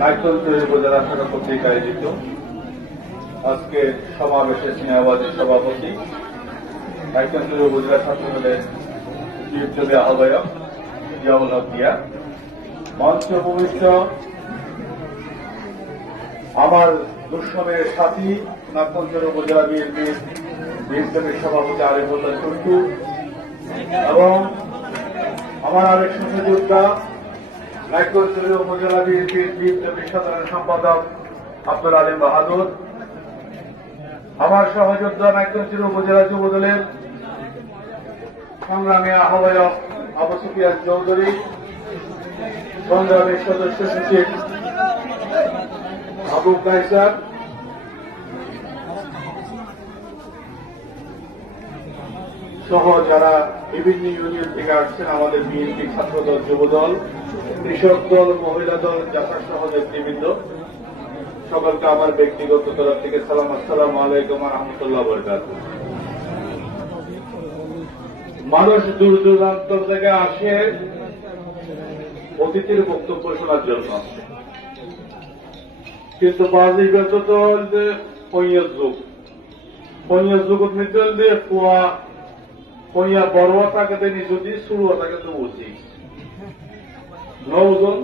নাইকগঞ্জ উপজেলা শাখা কর্তৃক আয়োজিত আজকে সমাবেশে স্নেহবাদী সভাপতি নাইকগঞ্জ উপজেলা ছাত্রদলের বিপ্লবী আহ্বায়ক জিয়াউল হক জিয়া, মঞ্চ ভূমিষ্ঠ আমার দুঃসময়ের সাথী নাইকগঞ্জ উপজেলা বিএনপির বিপ্লবী সভাপতি আরিফুল্লাহ চন্টু এবং আমার আরেক সহযোদ্ধা নাইকগঞ্জ উপজেলা বিএনপির বিপ্লবী সাধারণ সম্পাদক আব্দুল আলিম বাহাদুর, আমার সহযোদ্ধা নাইকগঞ্জ উপজেলা যুবদলের সংগ্রামী আহ্বায়ক আবু সুফিয়ান চৌধুরী, সংগ্রামী সদস্য সচিব আবু কায়সার, সহ যারা বিভিন্ন ইউনিয়ন থেকে আসছেন, আমাদের বিএনপি ছাত্রদল, যুবদল, কৃষক দল, মহিলা দল, জাফর সহ নেতৃবৃন্দ, সকলকে আমার ব্যক্তিগত তরফ থেকে সালাম। আসসালামু আলাইকুম ওয়া রাহমাতুল্লাহি ওয়া বারাকাতুহু। মানুষ দূর দূরান্ত থেকে আসে অতিথির বক্তব্য শোনার জন্য, কিন্তু বাজি ব্যতীত পঞ্চাশ যুগ মিতল দিয়ে পইয়া বড় থাকে তিনি যদি শুরু থাকে তো বুঝি নজন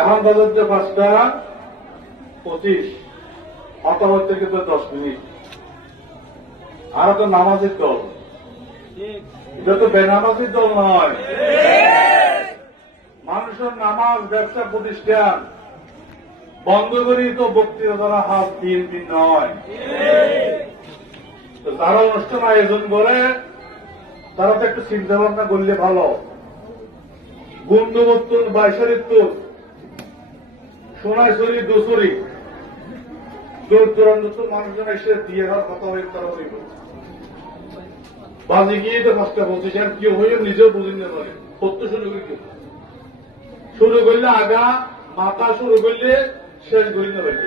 এখন বাজার 5:25 হতাহত থেকে তো 10 মিনিট। আর তো নামাজের দল, এটা তো বেনামাজির দল নয়। মানুষের নামাজ, ব্যবসা প্রতিষ্ঠান বন্ধ করি তো বক্তৃতা দ্বারা হাত বিএনপি নয়। যারা অনুষ্ঠান আয়োজন করে তারা তো একটু চিন্তা ভাবনা করলে ভালো। বন্ধুবত্তর, বাইশারিত্তর, সোনাইছড়ি, দোসরি দূর দূরান্ত মানুষজন এসে দিয়ে হওয়ার কথা হয়ে তারা বলি বাজে গিয়ে তো 5:25 আর কেউ হয়ে নিজেও বুঝিয়ে নিতে পারে। সত্য শুরু করলে আগা মাথা শুরু করলে শেষ করি না পারি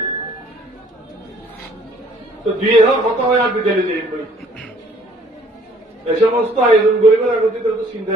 তো দিয়ে হওয়ার কথা হয় আর বিদ্যালয়ে যাই। এ সমস্ত আয়োজন করিবার আগে তো চিন্তা